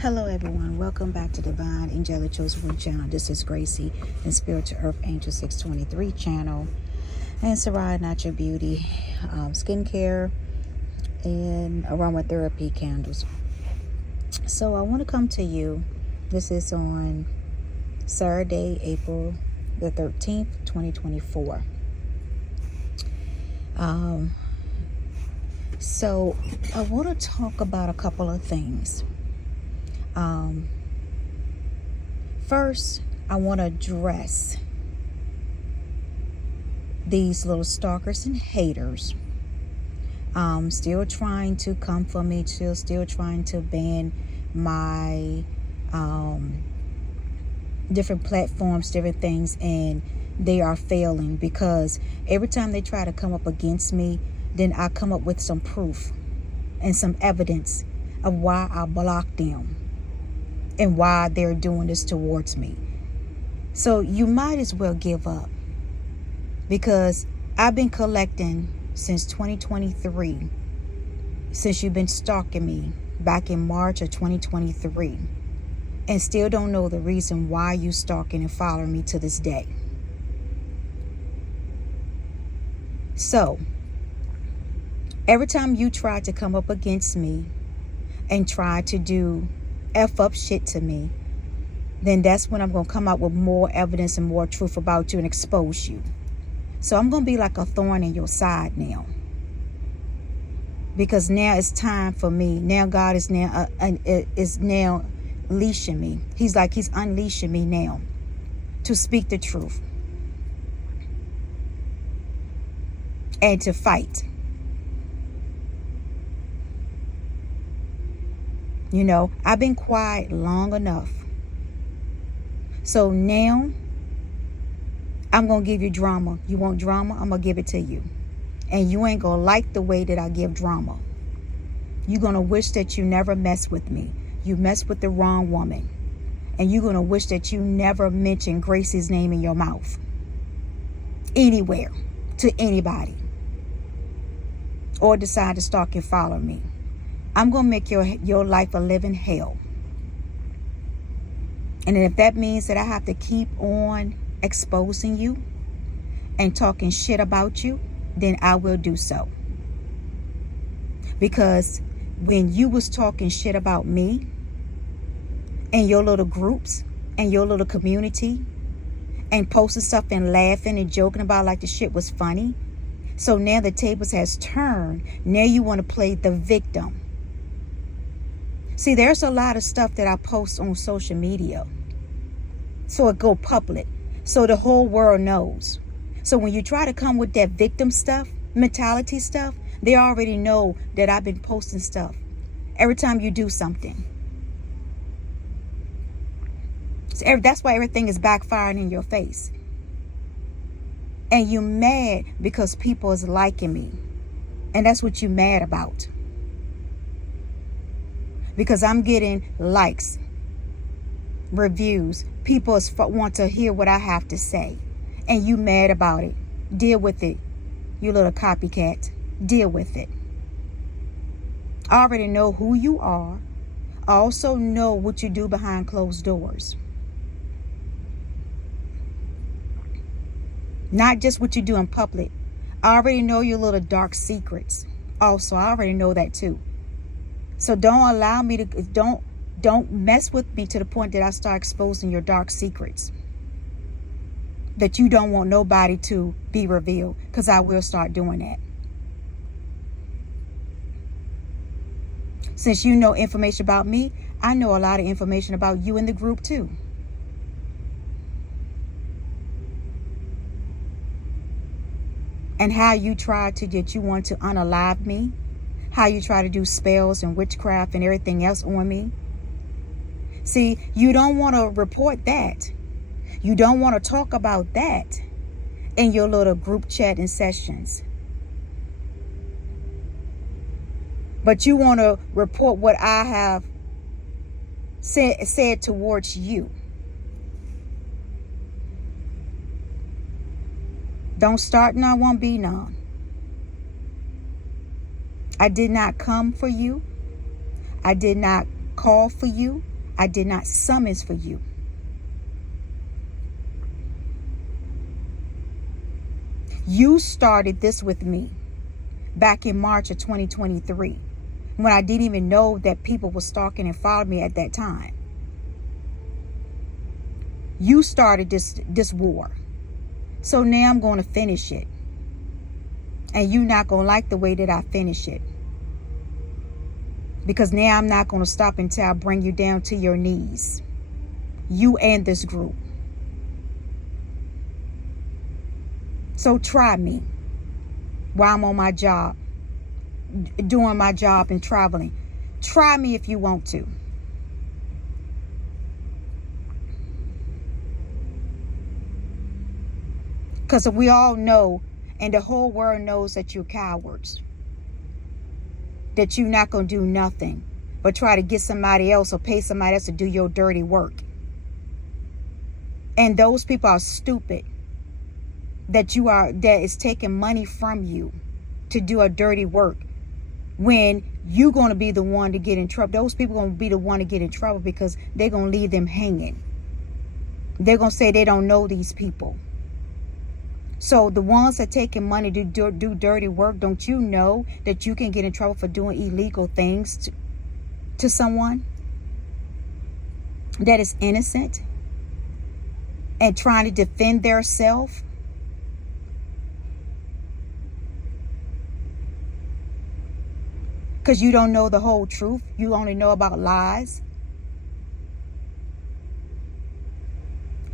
Hello everyone, welcome back to Divine Angelic Chosen channel. This is Gracie and Spiritual Earth Angel 623 channel and Sarai Natural Beauty skincare and aromatherapy candles. So I want to come to you. This is on Saturday, April the 13th, 2024. So I want to talk about a couple of things. First, I want to address these little stalkers and haters. Still trying to come for me, still trying to ban my different platforms, different things, and they are failing because every time they try to come up against me, then I come up with some proof and some evidence of why I blocked them and why they're doing this towards me. So you might as well give up, because I've been collecting since 2023, since you've been stalking me back in March of 2023, and still don't know the reason why you stalking and following me to this day. So every time you try to come up against me and try to do F up shit to me, then that's when I'm going to come out with more evidence and more truth about you and expose you. So I'm going to be like a thorn in your side now, because now it's time for me. Now God is now leashing me. He's unleashing me now to speak the truth and to fight. You know, I've been quiet long enough. So now I'm going to give you drama. You want drama? I'm going to give it to you. And you ain't going to like the way that I give drama. You're going to wish that you never mess with me. You messed with the wrong woman. And you're going to wish that you never mentioned Gracie's name in your mouth. Anywhere. To anybody. Or decide to stalk and follow me. I'm going to make your life a living hell. And if that means that I have to keep on exposing you and talking shit about you, then I will do so. Because when you was talking shit about me and your little groups and your little community and posting stuff and laughing and joking about like the shit was funny, so now the tables has turned. Now you want to play the victim. See, there's a lot of stuff that I post on social media, so it go public, so the whole world knows. So when you try to come with that victim stuff, mentality stuff, they already know that I've been posting stuff every time you do something. So that's why everything is backfiring in your face. And you mad because people is liking me. And that's what you mad about. Because I'm getting likes, reviews. People want to hear what I have to say. And you mad about it. Deal with it, you little copycat. Deal with it. I already know who you are. I also know what you do behind closed doors. Not just what you do in public. I already know your little dark secrets. Also, I already know that too. So don't allow me to, don't mess with me to the point that I start exposing your dark secrets that you don't want nobody to be revealed, because I will start doing that. Since you know information about me, I know a lot of information about you in the group too. And how you try to, that you want to unalive me. How you try to do spells and witchcraft and everything else on me. See, you don't want to report that. You don't want to talk about that in your little group chat and sessions. But you want to report what I have said towards you. Don't start none, won't be none. I did not come for you. I did not call for you. I did not summons for you. You started this with me back in March of 2023, when I didn't even know that people were stalking and following me at that time. You started this war. So now I'm going to finish it. And you're not going to like the way that I finish it. Because now I'm not going to stop until I bring you down to your knees. You and this group. So try me while I'm on my job, doing my job and traveling. Try me if you want to. Because we all know, and the whole world knows, that you're cowards. That you're not going to do nothing but try to get somebody else or pay somebody else to do your dirty work. And those people are stupid. That is taking money from you to do a dirty work, when you're going to be the one to get in trouble. Those people are going to be the one to get in trouble because they're going to leave them hanging. They're going to say they don't know these people. So the ones that are taking money to do dirty work, don't you know that you can get in trouble for doing illegal things to someone that is innocent and trying to defend their self? Because you don't know the whole truth. You only know about lies.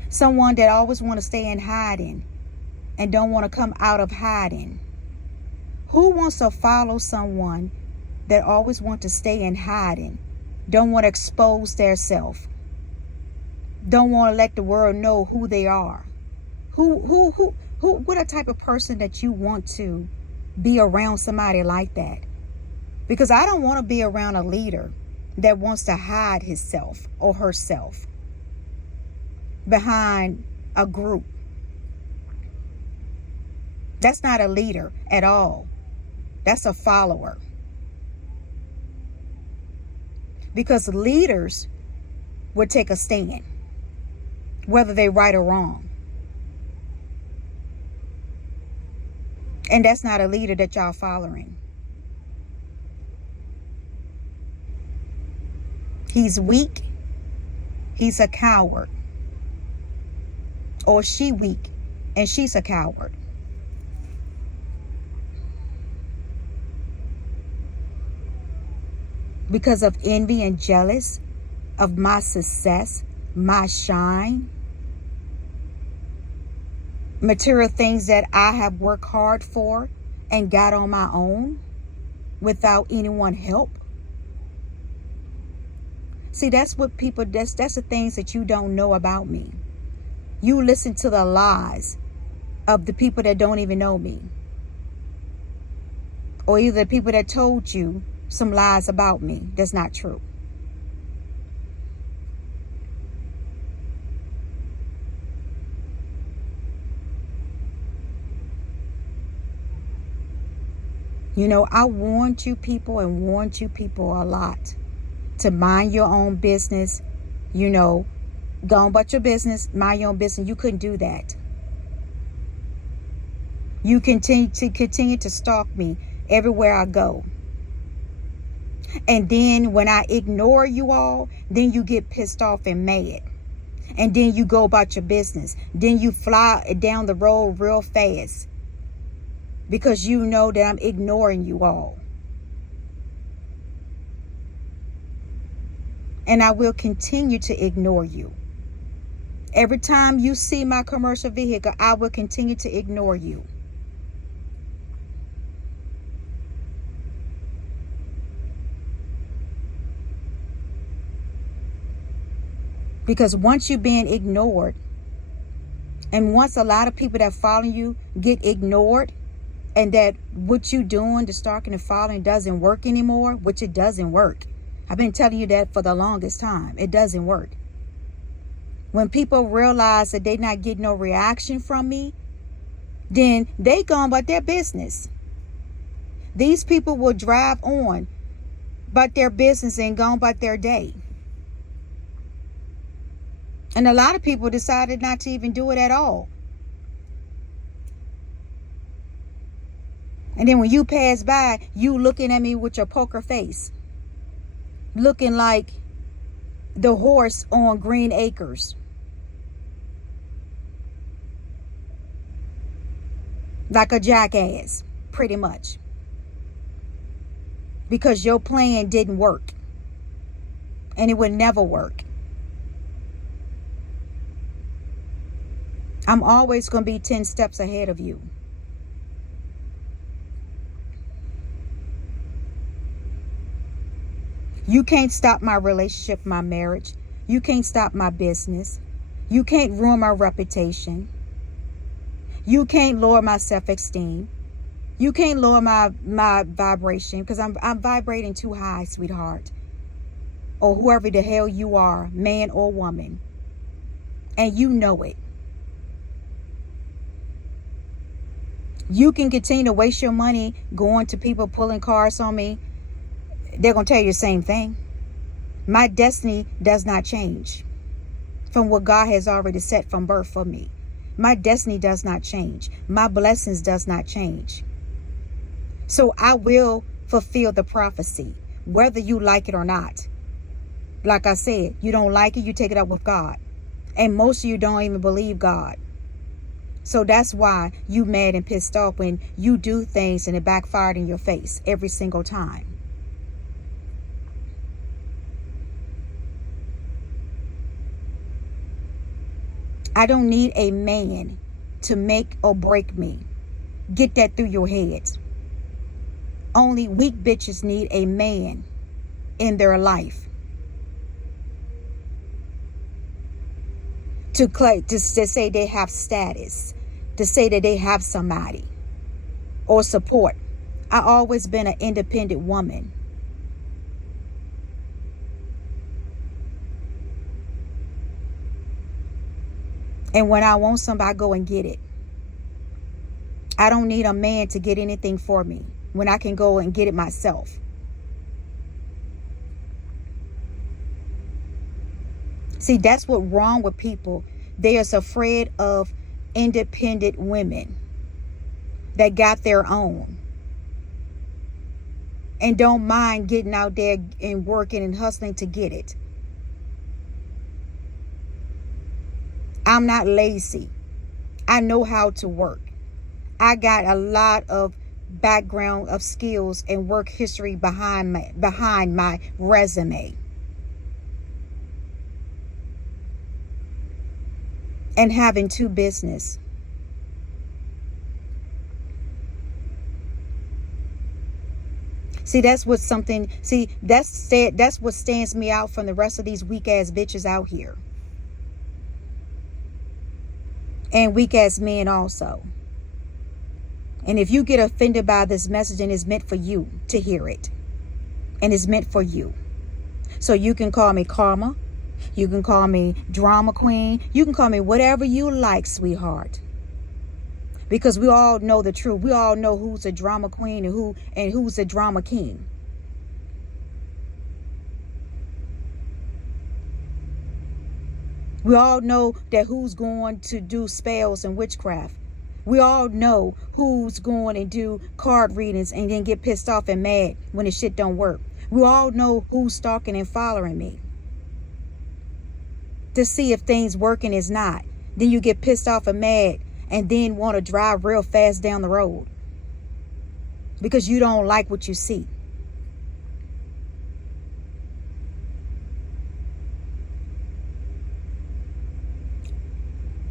Someone that always want to stay in hiding and don't want to come out of hiding. Who wants to follow someone that always want to stay in hiding, don't want to expose their self, don't want to let the world know who they are? What a type of person that you want to be around somebody like that? Because I don't want to be around a leader that wants to hide himself or herself behind a group. That's not a leader at all. That's a follower. Because leaders would take a stand, whether they're right or wrong. And that's not a leader that y'all following. He's weak. He's a coward. Or she weak and she's a coward. Because of envy and jealous of my success, my shine, material things that I have worked hard for and got on my own without anyone help. See, that's what people, that's the things that you don't know about me. You listen to the lies of the people that don't even know me. Or either the people that told you some lies about me that's not true. You know, I warned you people and warned you people a lot to mind your own business. You know, go on about your business, mind your own business. You couldn't do that. You continue to stalk me everywhere I go. And then when I ignore you all, then you get pissed off and mad. And then you go about your business. Then you fly down the road real fast. Because you know that I'm ignoring you all. And I will continue to ignore you. Every time you see my commercial vehicle, I will continue to ignore you. Because once you're being ignored, and once a lot of people that follow you get ignored, and that what you doing, the stalking and following, doesn't work anymore, which it doesn't work. I've been telling you that for the longest time. It doesn't work. When people realize that they're not getting no reaction from me, then they go about their business. These people will drive on about their business and go about their day. And a lot of people decided not to even do it at all. And then when you pass by, you looking at me with your poker face. Looking like the horse on Green Acres. Like a jackass, pretty much. Because your plan didn't work. And it would never work. I'm always going to be 10 steps ahead of you. You can't stop my relationship, my marriage. You can't stop my business. You can't ruin my reputation. You can't lower my self-esteem. You can't lower my vibration, because I'm vibrating too high, sweetheart. Or whoever the hell you are, man or woman. And you know it. You can continue to waste your money going to people pulling cards on me. They're going to tell you the same thing. My destiny does not change from what God has already set from birth for me. My destiny does not change. My blessings does not change. So I will fulfill the prophecy, whether you like it or not. Like I said, you don't like it, you take it up with God. And most of you don't even believe God. So that's why you mad and pissed off when you do things and it backfired in your face every single time. I don't need a man to make or break me. Get that through your heads. Only weak bitches need a man in their life to say they have status, to say that they have somebody or support. I always been an independent woman. And when I want somebody, I go and get it. I don't need a man to get anything for me when I can go and get it myself. See, that's what's wrong with people. They are so afraid of independent women that got their own and don't mind getting out there and working and hustling to get it. I'm not lazy. I know how to work. I got a lot of background of skills and work history behind my resume. And having 2 businesses. See, that's what stands me out from the rest of these weak ass bitches out here. And weak ass men also. And if you get offended by this message, and it's meant for you to hear it. And it's meant for you. So you can call me Karma. You can call me Drama Queen. You can call me whatever you like, sweetheart. Because we all know the truth. We all know who's a drama queen and who's a drama king. We all know that who's going to do spells and witchcraft. We all know who's going and do card readings and then get pissed off and mad when the shit don't work. We all know who's stalking and following me to see if things working is not. Then you get pissed off and mad and then want to drive real fast down the road because you don't like what you see.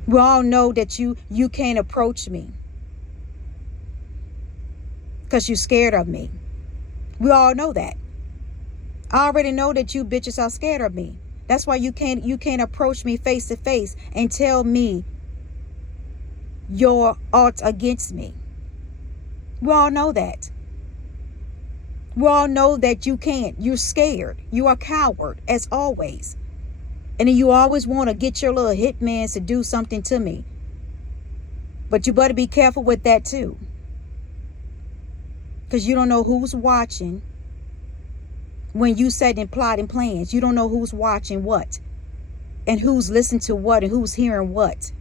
We all know that you can't approach me because you're scared of me. We all know that. I already know that you bitches are scared of me. That's why you can't approach me face to face and tell me your odds against me. We all know that. We all know that you can't. You're scared. You are a coward, as always. And then you always want to get your little hitman to do something to me. But you better be careful with that too. Because you don't know who's watching when you setting plotting plans. You don't know who's watching what. and who's listening to what and who's hearing what.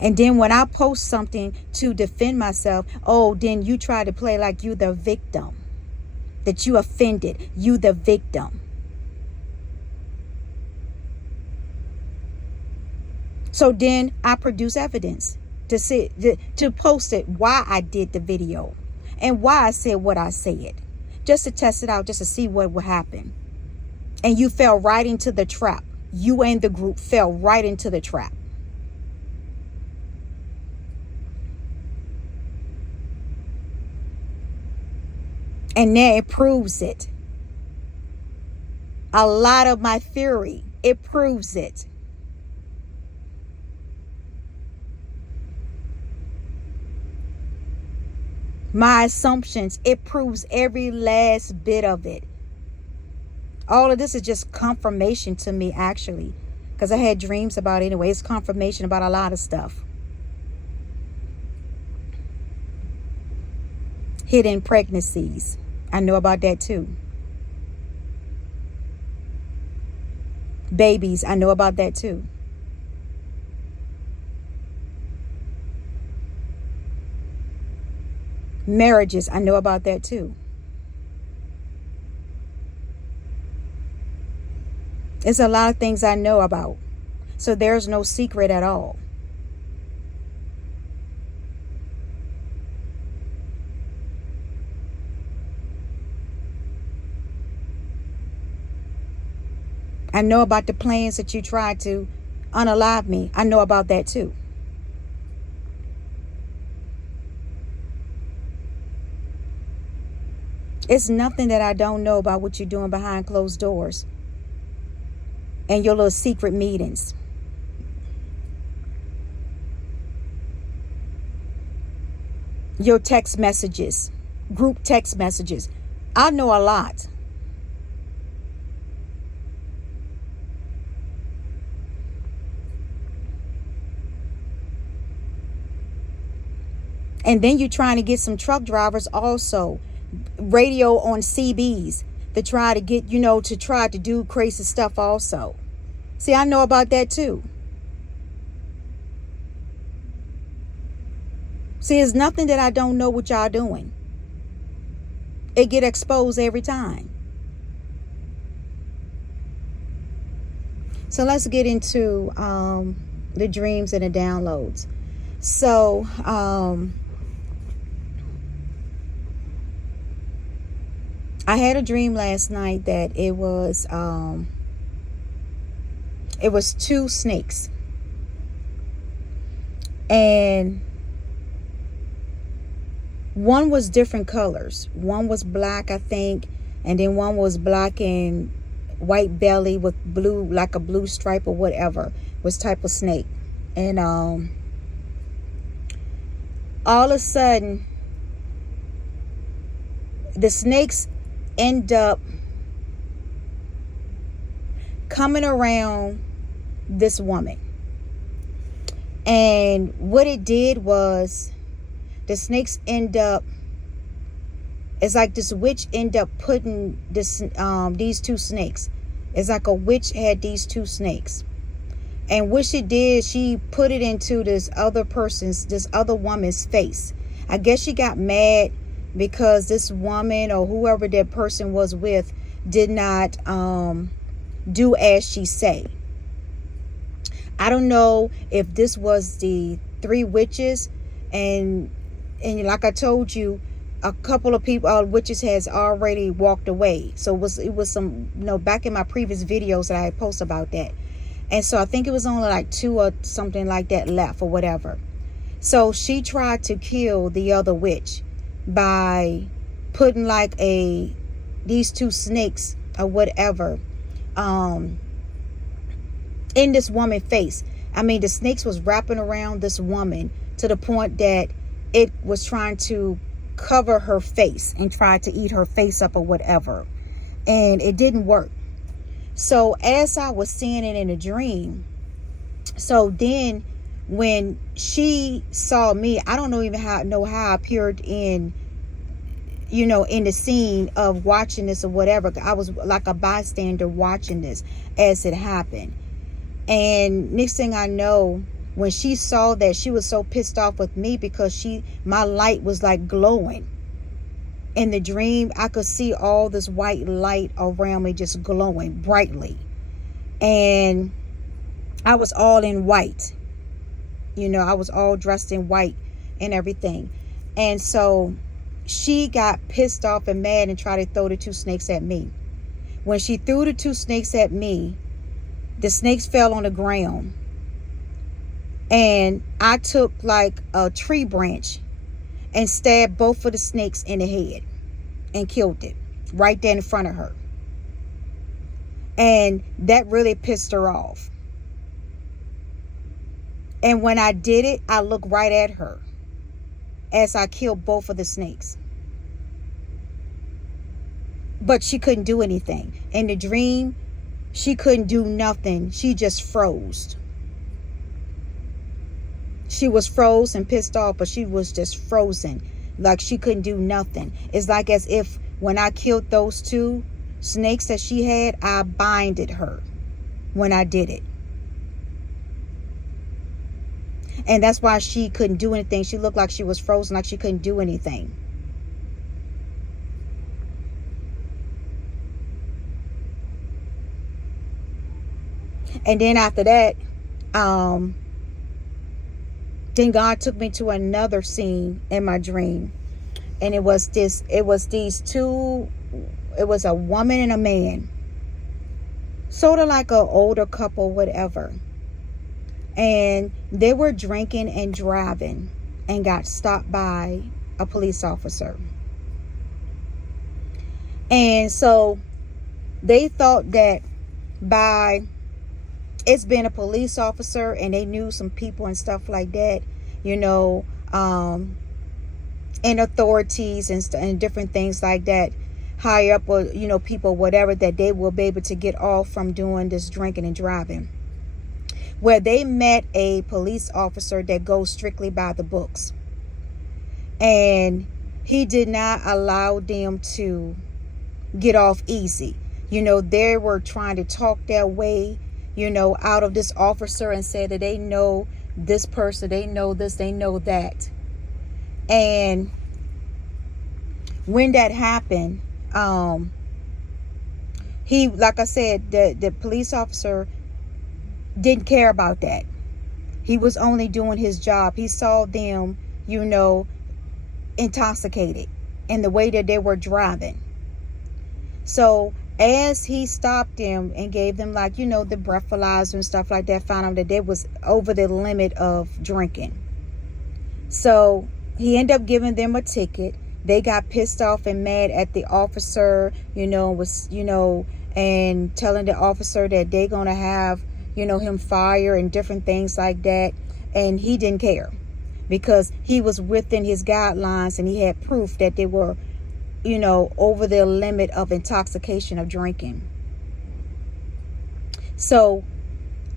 And then when I post something to defend myself, oh, then you try to play like you the victim, that you offended, you the victim. So then I produce evidence to post it, why I did the video and why I said what I said, just to test it out, just to see what would happen. And you fell right into the trap. You and the group fell right into the trap. And now it proves it. A lot of my theory, it proves it. My assumptions, it proves every last bit of it. All of this is just confirmation to me, actually, because I had dreams about it anyway. It's confirmation about a lot of stuff. Hidden pregnancies, I know about that too. Babies, I know about that too. Marriages, I know about that too. It's a lot of things I know about. So there's no secret at all. I know about the plans that you tried to unalive me. I know about that too. It's nothing that I don't know about what you're doing behind closed doors and your little secret meetings. Your text messages, group text messages. I know a lot. And then you're trying to get some truck drivers also, radio on CBs, to try to get, to try to do crazy stuff also. See, I know about that too. See, it's nothing that I don't know what y'all doing. It get exposed every time. So let's get into the dreams and the downloads. So, I had a dream last night that it was two snakes, and one was different colors. One was black, I think, and then one was black and white belly with blue, like a blue stripe or whatever, was type of snake. And all of a sudden, the snakes end up coming around this woman. And what it did was, the snakes end up, it's like this witch end up putting these two snakes. It's like a witch had these two snakes. And what she did, she put it into this other woman's face. I guess she got mad because this woman or whoever that person was with did not do as she say. I don't know if this was the three witches, and like I told you, a couple of people, witches, has already walked away. So it was some, back in my previous videos that I had posted about that. And so I think it was only like 2 or something like that left or whatever. So she tried to kill the other witch by putting like these two snakes or whatever in this woman's face. I mean, the snakes was wrapping around this woman to the point that it was trying to cover her face and try to eat her face up or whatever. And it didn't work. So as I was seeing it in a dream, so then when she saw me, I don't know how I appeared in, in the scene of watching this or whatever. I was like a bystander watching this as it happened. And next thing I know, when she saw that, she was so pissed off with me because my light was like glowing. In the dream, I could see all this white light around me just glowing brightly. And I was all in white. I was all dressed in white and everything. And so she got pissed off and mad and tried to throw the 2 snakes at me. When she threw the 2 snakes at me, the snakes fell on the ground. And I took like a tree branch and stabbed both of the snakes in the head and killed it right there in front of her. And that really pissed her off. And when I did it, I looked right at her as I killed both of the snakes. But she couldn't do anything. In the dream, she couldn't do nothing. She just froze. She was froze and pissed off, but she was just frozen. Like she couldn't do nothing. It's like as if when I killed those 2 snakes that she had, I binded her when I did it. And that's why she couldn't do anything. She looked like she was frozen, like she couldn't do anything. And then after that, then God took me to another scene in my dream. And it was these 2, it was a woman and a man. Sort of like an older couple, whatever. And they were drinking and driving and got stopped by a police officer. And so they thought that by it's been a police officer and they knew some people and stuff like that, and authorities and different things like that, high up or, people, whatever, that they will be able to get off from doing this drinking and driving. Where they met a police officer that goes strictly by the books. And he did not allow them to get off easy. They were trying to talk their way, out of this officer and said that they know this person, they know this, they know that. And when that happened, he, like I said, the police officer didn't care about that. He was only doing his job. He saw them, intoxicated in the way that they were driving. So as he stopped them and gave them the breathalyzer and stuff like that, found out that they was over the limit of drinking. So he ended up giving them a ticket. They got pissed off and mad at the officer, and telling the officer that they're going to have him fire and different things like that. And he didn't care because he was within his guidelines and he had proof that they were, over the limit of intoxication of drinking. So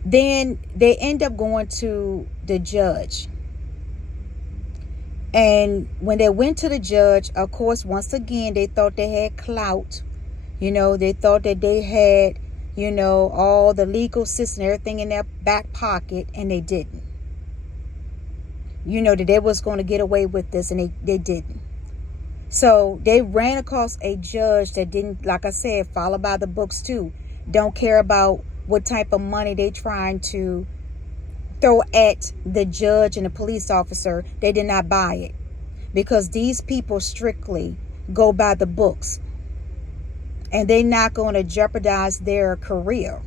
then they end up going to the judge. And when they went to the judge, of course, once again, they thought they had clout. They thought that they had all the legal system, everything in their back pocket, and they didn't. That they was going to get away with this, and they didn't. So they ran across a judge that didn't, like I said, follow by the books too. Don't care about what type of money they trying to throw at the judge and the police officer. They did not buy it because these people strictly go by the books. And they're not going to jeopardize their career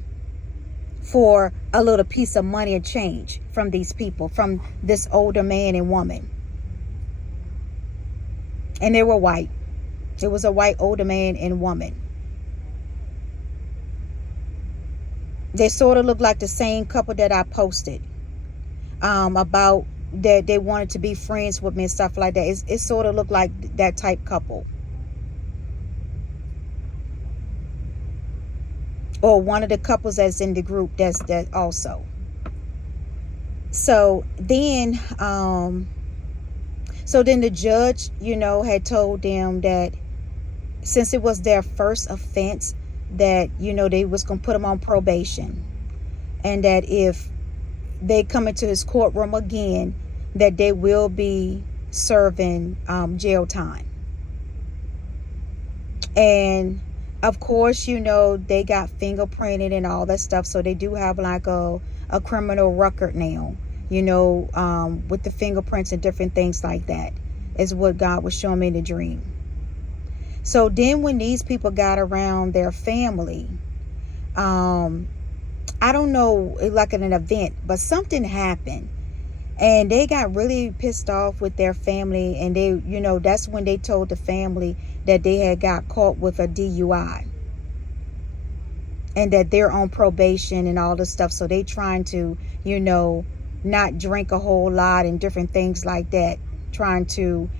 for a little piece of money and change from these people, from this older man and woman. And they were white. It was a white older man and woman. They sort of look like the same couple that I posted about that they wanted to be friends with me and stuff like that. It sort of looked like that type couple. Or one of the couples that's in the group that also. So then the judge, had told them that since it was their first offense, that they was gonna put them on probation, and that if they come into his courtroom again, that they will be serving jail time. And of course, they got fingerprinted and all that stuff, so they do have like a criminal record now, with the fingerprints and different things like that, is what God was showing me in the dream. So then when these people got around their family, I don't know, like at an event, but something happened. And they got really pissed off with their family. And they, that's when they told the family that they had got caught with a DUI. And that they're on probation and all this stuff. So they trying to, not drink a whole lot and different things like that. Trying to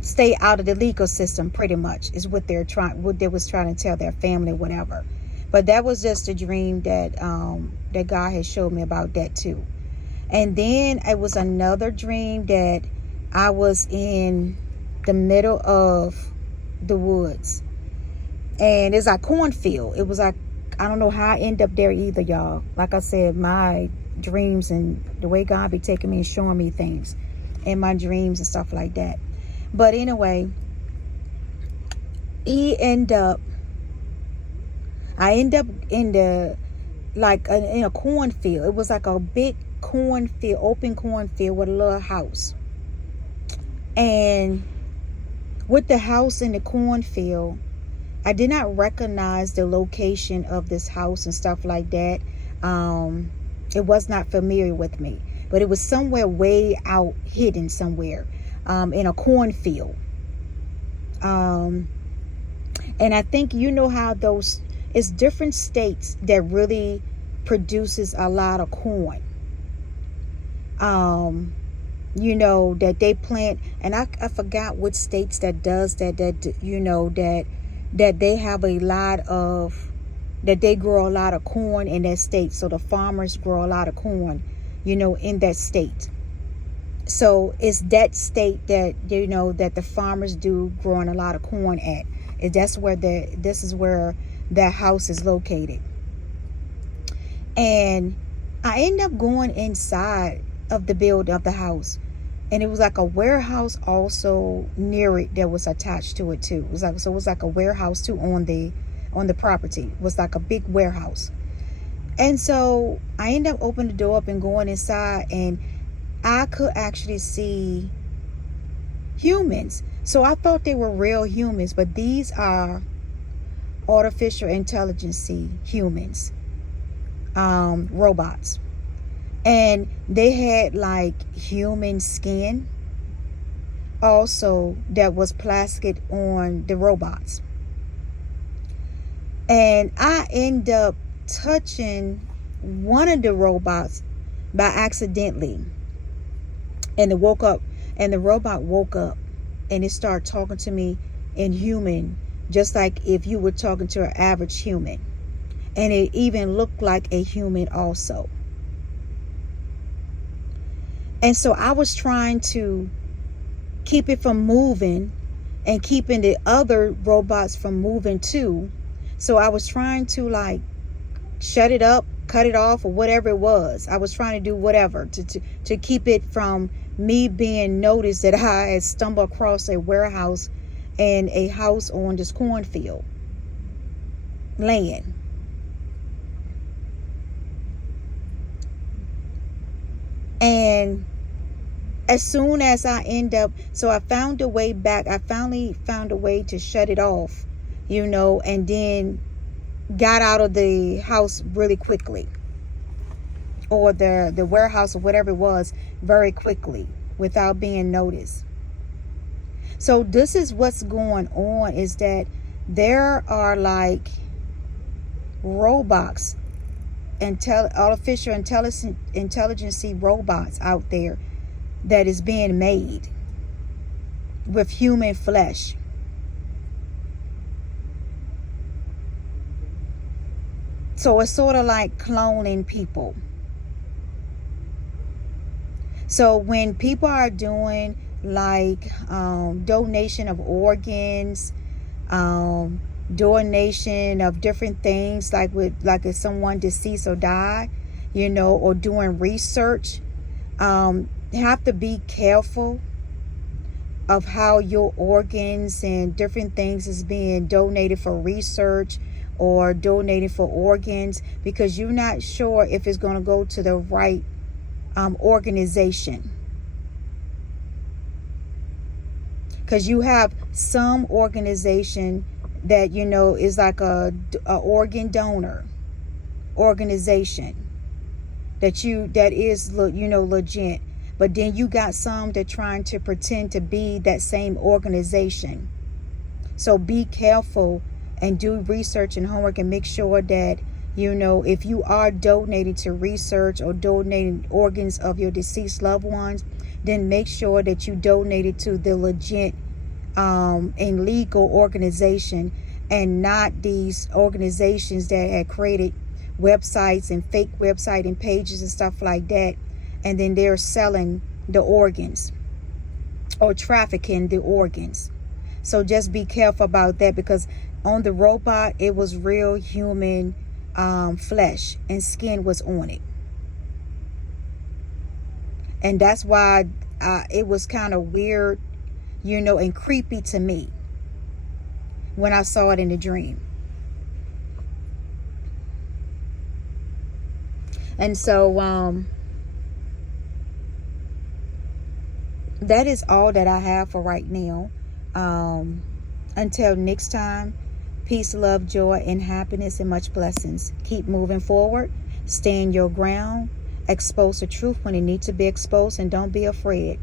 stay out of the legal system, pretty much, is what they was trying to tell their family, whatever. But that was just a dream that that God had showed me about that too. And then it was another dream that I was in the middle of the woods, and it's a cornfield. It was like, I don't know how I end up there either, y'all. Like I said, my dreams and the way God be taking me and showing me things in my dreams and stuff like that. But anyway, I end up in a cornfield. It was like a big cornfield, open cornfield with a little house. And with the house in the cornfield, I did not recognize the location of this house and stuff like that. It was not familiar with me, but it was somewhere way out, hidden somewhere, in a cornfield. And I think how those, it's different states that really produces a lot of corn. That they plant, and I forgot which states that does that they have a lot of, that they grow a lot of corn in that state. So the farmers grow a lot of corn, in that state. So it's that state that, that the farmers do growing a lot of corn at. This is where that house is located. And I end up going inside of the house. And it was like a warehouse also near it that was attached to it too. It was like a warehouse too on the property. It was like a big warehouse. And so I end up opening the door up and going inside, and I could actually see humans. So I thought they were real humans, but these are artificial intelligence humans, robots. And they had like human skin also that was plastered on the robots. And I end up touching one of the robots by accidentally. And it woke up, and the robot woke up, and it started talking to me in human, just like if you were talking to an average human. And it even looked like a human also. And so I was trying to keep it from moving and keeping the other robots from moving too. So I was trying to like shut it up, cut it off, or whatever it was. I was trying to do whatever to keep it from me being noticed that I had stumbled across a warehouse and a house on this cornfield land. And as soon as I so I found a way back. I finally found a way to shut it off, and then got out of the house really quickly, or the warehouse or whatever it was, very quickly without being noticed. So this is what's going on, is that there are like robots, artificial intelligence robots out there that is being made with human flesh. So it's sort of like cloning people. So when people are doing like donation of organs, donation of different things, like if someone deceased or died, you know, or doing research, have to be careful of how your organs and different things is being donated for research or donated for organs, because you're not sure if it's going to go to the right organization. Because you have some organization that, you know, is like a organ donor organization that is, you know, legit. But then you got some that trying to pretend to be that same organization. So be careful and do research and homework and make sure that, you know, if you are donating to research or donating organs of your deceased loved ones, then make sure that you donate it to the legit and legal organization, and not these organizations that had created websites and fake website and pages and stuff like that, and then they're selling the organs or trafficking the organs. So just be careful about that, because on the robot, it was real human flesh and skin was on it. And that's why it was kind of weird, you know, and creepy to me when I saw it in the dream. And so that is all that I have for right now. Until next time, peace, love, joy, and happiness, and much blessings. Keep moving forward. Stand your ground. Expose the truth when it needs to be exposed, and don't be afraid.